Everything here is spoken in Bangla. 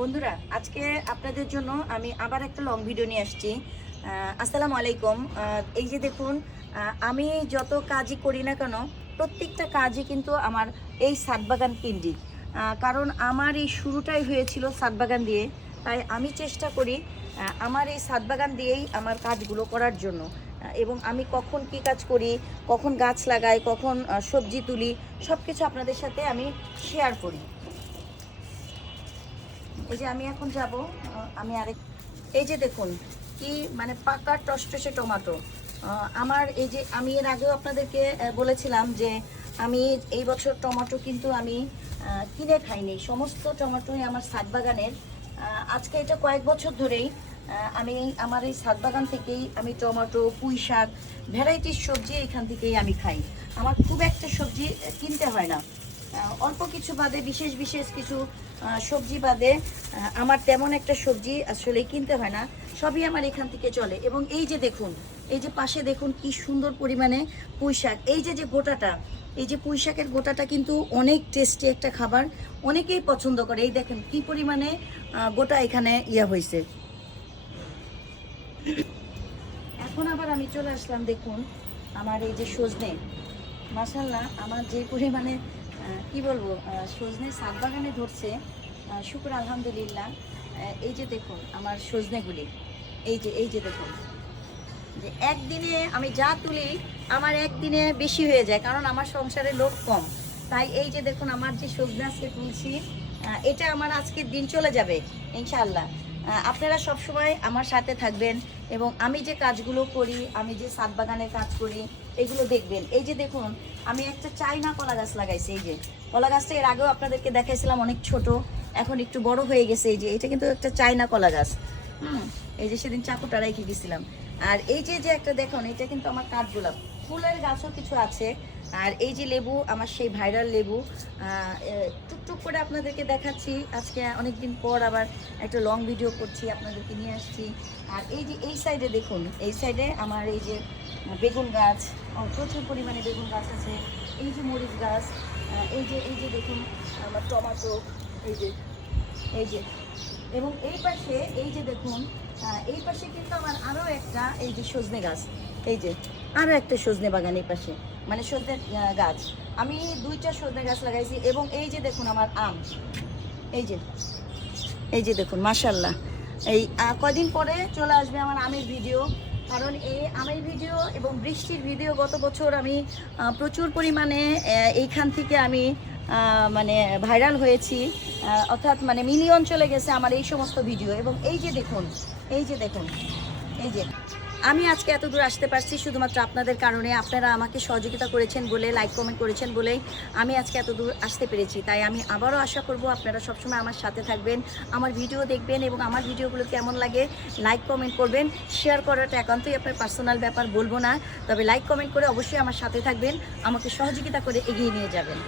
বন্ধুরা, আজকে আপনাদের জন্য আমি আবার একটা লং ভিডিও নিয়ে আসছি। আসসালামু আলাইকুম। এই যে দেখুন আমি যত কাজই করি না কেন, প্রত্যেকটা কাজই কিন্তু আমার এই সাতবাগান কেন্দ্রিক। কারণ আমার এই শুরুটাই হয়েছিল সাতবাগান দিয়ে। তাই আমি চেষ্টা করি আমার এই সাতবাগান দিয়েই আমার কাজগুলো করার জন্য। এবং আমি কখন কি কাজ করি, কখন গাছ লাগাই, কখন সবজি তুলি সব কিছু আপনাদের সাথে আমি শেয়ার করি। এই যে আমি এখন যাব আমি আরেক এই যে দেখুন, কি মানে পাকা টসটসে টমেটো। আমার এই যে আমি এর আগেও আপনাদেরকে বলেছিলাম যে আমি এই বছর টমেটো কিন্তু আমি কিনে খাইনি। সমস্ত টমেটোই আমার সাত বাগানের আজকে এটা কয়েক বছর ধরেই আমি আমার এই সাত বাগান থেকেই আমি টমেটো, পুঁই শাক ভ্যারাইটিস সবজি এখান থেকেই আমি খাই। আমার খুব একটা সবজি কিনতে হয় না। অল্প কিছু বাদে, বিশেষ বিশেষ কিছু সবজি বাদে আমার তেমন একটা সবজি আসলে কিনতে হয় না। সবই আমার এখান থেকে চলে। এবং এই যে দেখুন, এই যে পাশে দেখুন কি সুন্দর পরিমাণে পুঁই শাক। এই যে যে গোটাটা, এই যে পুঁই শাকের গোটাটা কিন্তু অনেক টেস্টি একটা খাবার। অনেকেই পছন্দ করে। এই দেখেন কি পরিমাণে গোটা এখানে ইয়া হয়েছে এখন আবার আমি চলে আসলাম দেখুন, আমার এই যে সজনে। মাসাল্লাহ আমার যে পরিমাণে কি বলব সজনে সাত বাগানে ধরছে। শুকুর আলহামদুলিল্লাহ। এই যে দেখুন, আমার সজনেগুলি। এই যে এই যে দেখুন। যে একদিনে আমি যা তুলি, আমার একদিনে বেশি হয়ে যায়, কারণ আমার সংসারে লোক কম। তাই এই যে দেখুন, আমার যে সজনে আজকে তুলছি এটা আমার আজকের দিন চলে যাবে, ইনশাআল্লাহ। আপনারা সবসময় আমার সাথে থাকবেন এবং আমি যে কাজগুলো করি, আমি যে সাত বাগানের কাজ করি, এগুলো দেখবেন। এই যে দেখুন, আমি একটা চাইনা কলা গাছ লাগাইছি, এই যে। কলা গাছটা এর আগেও আপনাদেরকে দেখাইছিলাম, অনেক ছোট, এখন একটু বড় হয়ে গেছে, এই যে। এটা কিন্তু একটা চাইনা কলা গাছ। হুম, এই যে সেদিন চাকুটা রেখে গেছিলাম। আর এই যে যে একটা দেখুন, এটা কিন্তু আমার কাঠগোলাপ। ফুলের গাছও কিছু আছে আর এই যে লেবু, আমার সেই ভাইরাল লেবু টুকটুক করে আপনাদেরকে দেখাচ্ছি। আজকে অনেকদিন পর আবার একটা লং ভিডিও করছি, আপনাদেরকে নিয়ে আসছি। আর এই যে এই সাইডে দেখুন, এই সাইডে আমার এই যে বেগুন গাছ প্রচুর পরিমাণে বেগুন গাছ আছে। এই যে মরিচ গাছ এই যে এই যে দেখুন, আমার টমেটো, এই যে এই যে। এবং এই পাশে, এই যে দেখুন এই পাশে কিন্তু আমার আরও একটা, এই যে সজনে গাছ, এই যে, আরও একটা সজনে বাগান এই পাশে। মানে সজনে গাছ। আমি দুইটা সজনে গাছ লাগাইছি এবং এই যে দেখুন আমার আম। এই যে এই যে দেখুন মাশাল্লাহ এই আহ, কয়দিন পরে চলে আসবে আমার আমের ভিডিও। কারণ এই আমের ভিডিও এবং বৃষ্টির ভিডিও গত বছর আমি প্রচুর পরিমাণে এইখান থেকে আমি মানে ভাইরাল হয়েছি। অর্থাৎ মানে মিলিয়ন চলে গেছে আমার এই সমস্ত ভিডিও। এবং এই যে দেখুন এই যে দেখুন এই যে। আমি আজকে এত দূর আসতে পারছি শুধুমাত্র আপনাদের কারণে। আপনারা আমাকে সহযোগিতা করেছেন বলে লাইক কমেন্ট করেছেন বলেই আমি আজকে এত দূর আসতে পেরেছি। তাই আমি আবারও আশা করব আপনারা সবসময় আমার সাথে থাকবেন, আমার ভিডিও দেখবেন এবং আমার ভিডিওগুলো কেমন লাগে লাইক কমেন্ট করবেন। শেয়ার করাটা একান্তই আপনার পার্সোনাল ব্যাপার, বলব না। তবে লাইক কমেন্ট করে অবশ্যই আমার সাথে থাকবেন, আমাকে সহযোগিতা করে এগিয়ে নিয়ে যাবেন।